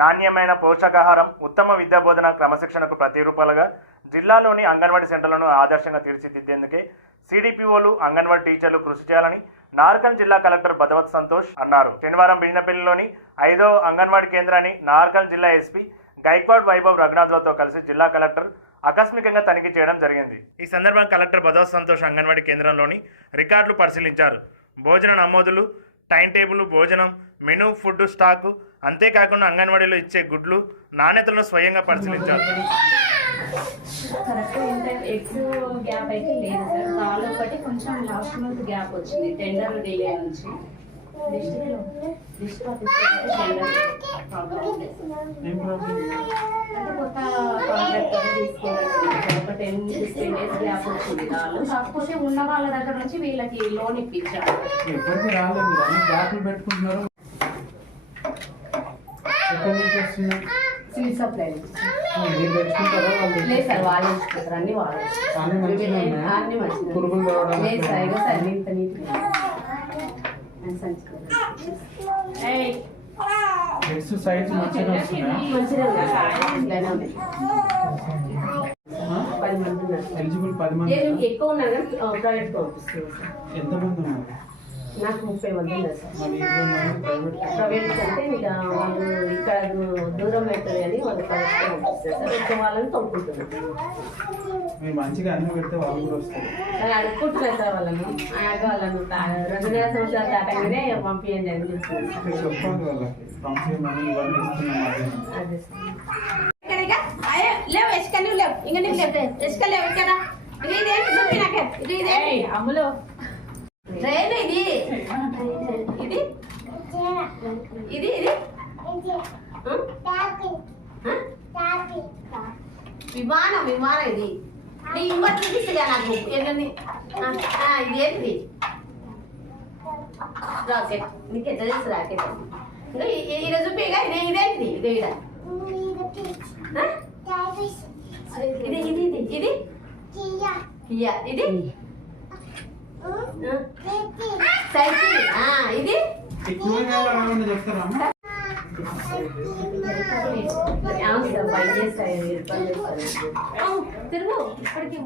నాణ్యమైన పోషకాహారం, ఉత్తమ విద్యా బోధన, క్రమశిక్షణకు ప్రతిరూపాలుగా జిల్లాలోని అంగన్వాడీ సెంటర్లను ఆదర్శంగా తీర్చిదిద్దేందుకే సిడిపిఓలు, అంగన్వాడీ టీచర్లు కృషి చేయాలని నార్కల్ జిల్లా కలెక్టర్ బదవత్ సంతోష్ అన్నారు. శనివారం బిజినపల్లిలోని 5వ అంగన్వాడీ కేంద్రాన్ని నార్కల్ జిల్లా ఎస్పీ గైక్వాడ్ వైభవ్ రఘునాథ్లతో కలిసి జిల్లా కలెక్టర్ ఆకస్మికంగా తనిఖీ చేయడం జరిగింది. ఈ సందర్భంగా కలెక్టర్ బదవత్ సంతోష్ అంగన్వాడీ కేంద్రంలోని రికార్డులు పరిశీలించారు. భోజన నమోదులు, టైం టేబుల్, భోజనం మెనూ, ఫుడ్ స్టాకు, అంతేకాకుండా అంగన్వాడీలో ఇచ్చే గుడ్లు నాణ్యతలను స్వయంగా పరిశీలించారు. కరెక్ట్ ఎగ్స్ గ్యాప్ అయితే లేదు సార్. పాలు ఒకటి కొంచెం లాస్ట్ మంత్ గ్యాప్ వచ్చింది టెండర్ డిలే నుంచి. కొత్త కాంట్రాక్టర్ తీసుకున్నట్టు ఒక 10-15 days గ్యాప్ వచ్చింది దానిలో. కాకపోతే ఉన్న వాళ్ళ దగ్గర నుంచి వీళ్ళకి లోన్ ఇప్పించారు. సివిల్ సప్లై లేదు సార్, వాళ్ళు ఇచ్చుకుంటారు. అన్ని వాళ్ళు అన్ని మంచిగా లేదు సార్. ఇగో సార్ ఇంత నీట్గా ఎక్సర్సైజ్ మంచిగా ఉంది. 10 మంది ఉన్నారు. ఎలిజిబుల్ 10 మంది ఎక్కువ ఉన్నారు కానీ ప్రైవేట్ పంపిస్తున్నారు సార్. ఎంతమంది ఉన్నారు? నాకు 30 మంది ఉన్నారు సార్. ప్రైవేట్ అంటే ఇంకా వాళ్ళు ఇక్కడ దూరం అవుతుంది అని వాళ్ళు ప్రైవేట్ పంపిస్తారు సార్. ఎక్కువ వాళ్ళని తొలుకుంటున్నారు. మీరు మంచిగా అన్ని పెడితే వాళ్ళు కూడా వస్తారు. అలా అడుక్కుంటున్నారు సార్. వాళ్ళను వాళ్ళను 2 సంవత్సరాలు దాటగానే పంపించండి అని చెప్తున్నారు. చెప్పండి వాళ్ళకి పంపించమని ఇవన్నీ ఇస్తున్నాం. అదే సార్. లేవు ఎసుకలు లేవు, ఇంకా నీకు లేవు ఎసుకలు లేవు కదా. ఇదేంటి చూపి నాకు ఇదేంటి అమ్ములో ట్రైన్ ఇది ఇది ఇది ఇది విమానం విమానం ఇది ఇంకోటి చూపిస్తుందా నాకు ఏంటండి. ఇదేంటిది రాకెట్. నీకు ఎట్లా తెలుసు రాకెట్? ఇంకా ఇది చూపిగా ఇదేంటిది ఇదే ఇది ఇది ఇది ఇది ఇది ఇది సైకిల్. ఇది చెప్తారా? తిరుగు ఇప్పటికీ